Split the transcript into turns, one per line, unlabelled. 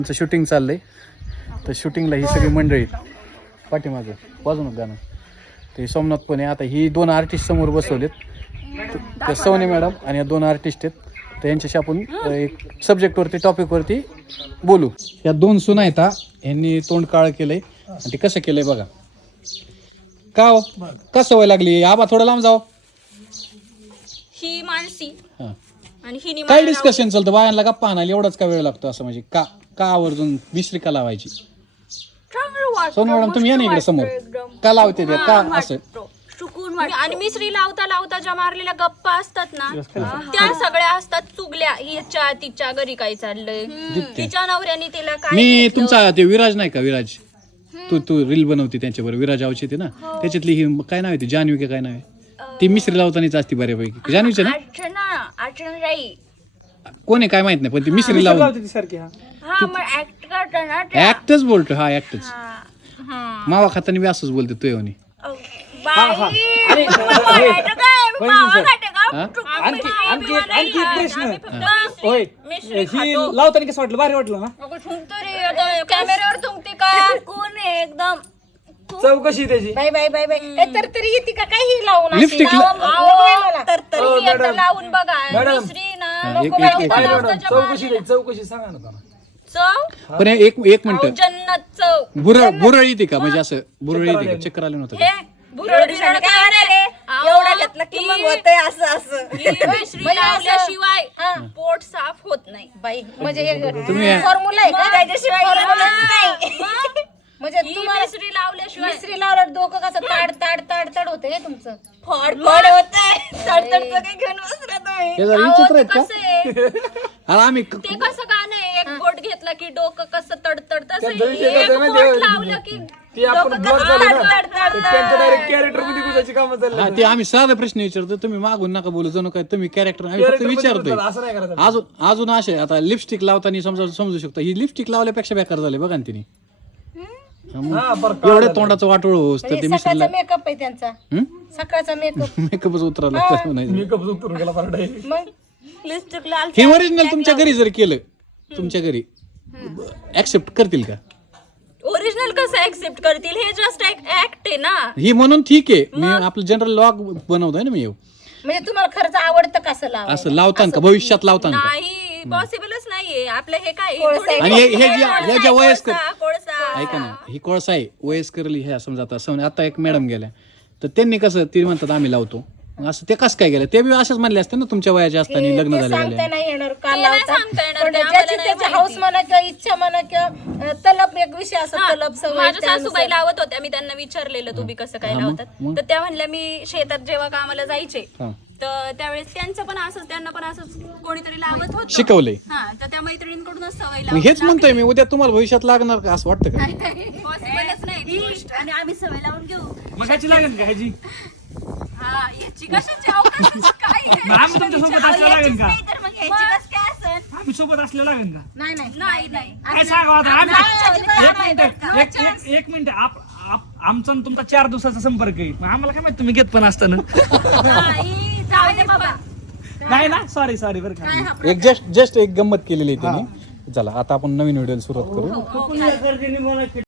आमचं शूटिंग चाललंय तर शूटिंगला ही सगळी मंडळी पाठीमागं वाजवून गाणं ते सोमनाथ पण आहे. आता ही 2 आर्टिस्ट समोर बसवलेत त्या सवने मॅडम आणि या 2 आर्टिस्ट आहेत. तर यांच्याशी आपण एक सब्जेक्टवरती टॉपिकवरती बोलू. या 2 सुना आहेत. यांनी तोंड काळ केलंय आणि ते कसं केलंय बघा. का हो का सवय लागली आबा थोडं लांब जाओ.
ही मानसी आणि ही
काय डिस्कशन चालतं बायांना गप्पा आणायला एवढाच का वेळ लागतो असं म्हणजे का का आवर्जून मिश्री का लावायची. सोनू मॅडम तुम्ही या ना इकडे समोर का लावते ते का असं
आणि मिसरी लावता लावता ज्या मारलेल्या गप्पा असतात ना त्या सगळ्या असतात चुगल्या. हिच्या तिच्या घरी काय चाललंय तिच्या नवऱ्याने तिला काय
मी तुमचा ते विराज नाही का विराज तू रील बनवते त्यांच्याबरोबर विराज आवची ते ना त्याच्यातली ही काय नाव आहे ती जान्हवी का काय नाव आहे ती मिसरी लावतानाच असती बऱ्यापैकी जान्हवीची ना कोण आहे काय माहित नाही पण ती मिसरी लावून ऍक्टच बोलतो हा ऍक्टच मावा खाताना बी असंच बोलते तू येऊन
लावताना कसं वाटलं भारी वाटलं ना
कॅमेऱ्यावर तुमते का कोण आहे एकदम
चौकशी त्याची
तर तरी येते का काही लावून
लिपस्टिक
लावून बघा
चौकशी सांगा ना
चव
पण एक मिनिट
जन्नत चव
बुरळ येते का म्हणजे असं बुरळ येते का चक्कर आलं नव्हतं का?
शिवाय पोट साफ होत नाही बाई. म्हणजे
तुम्ही
फॉर्म्युला आहे का त्याच्याशिवाय म्हणजे तुम्हाला मिसरी लावल्याशिवाय मिसरी लावल्यावर डोकं कसं ताड ताड ताड ताड होते हे तुमचं फड फड होतंय तडतडचं काय घेऊन बसला तुम्ही.
हे जरा विचित्र आहेत का? अरे आम्ही
ते कसं गाणं आहे एक बोट घेतलं की डोकं कसं तडतड तसं एक बोट लावलं की
ते आम्ही साधा प्रश्न विचारतो तुम्ही मागून नका बोलू जणू काय तुम्ही कॅरेक्टर आम्ही फक्त विचारतोय. अजून असे आता लिपस्टिक लावताना समजू शकतो ही लिपस्टिक लावल्यापेक्षा बेकार झाले बघा ना तिने एवढ्या तोंडाचं वाटोळ होस तर ते मिसरीला
मेकअप आहे त्यांचा सकाळचा
मेकअपच उतरला
मेकअप उतरून गेला
मग लिपस्टिक लाल
हे ओरिजिनल तुमच्या घरी जर केलं तुमच्या घरी ऍक्सेप्ट करतील का.
ओरिजिनल कसं ऍक्सेप्ट करतील हे जस्ट ऍक्ट आहे ना
ही म्हणून ठीक आहे मी आपलं जनरल लॉग बनवतोय ना मी
म्हणजे तुम्हाला खर्च आवडतं कसं लावायला
असं लावताना का भविष्यात लावताना का
नाही पॉसिबलच नाहीये आपलं हे काय
आणि हे ज्या वयस्कर
कोळसा
ऐका ना ही कोळसा आहे वयस्कर ह्या समजा आता एक मॅडम गेल्या तर त्यांनी कसं ते म्हणतात आम्ही लावतो असं ते कसं काय गेलं ते बी असेच म्हणले असते ना तुमच्या वयाच्या असताना लग्न झालेल्या
नाही येणार का लावता हाऊस म्हणा किंवा इच्छा म्हणा किंवा तलब एक विषय असं तलब माझ्या सासूबाई लावत होत्या मी त्यांना विचारलेलं तुम्ही कसं काय लावतात तर त्या म्हणल्या मी शेतात जेव्हा कामाला जायचे तर त्यावेळेस त्यांचं पण असंच त्यांना पण असंच कोणीतरी लावत होतं
शिकवलंय
तर त्या मैत्रिणींकडूनच सवय
हेच म्हणतोय मी उद्या तुम्हाला भविष्यात लागणार का असं वाटतं का
पॉसिबलच नाही आणि आम्ही सवय लावून घेऊ
मग ह्याची लागेल का ह्याची
हा याची कशाची काय
आम्ही तुमच्या सोबत असल्या लागेल का
तर मग याची कसं काय असेल
आम्ही सोबत असल्या लागेल का
नाही
काय सांगा आता एक मिनिट आमचा आणि तुमचा 4 दिवसाचा संपर्क आहे मग आम्हाला काय माहिती तुम्ही घेत पण असताना नाही ना सॉरी बरं का
एक जस्ट एक गंमत केलेली आहे त्यांनी. चला आता आपण नवीन व्हिडिओ सुरुवात करू.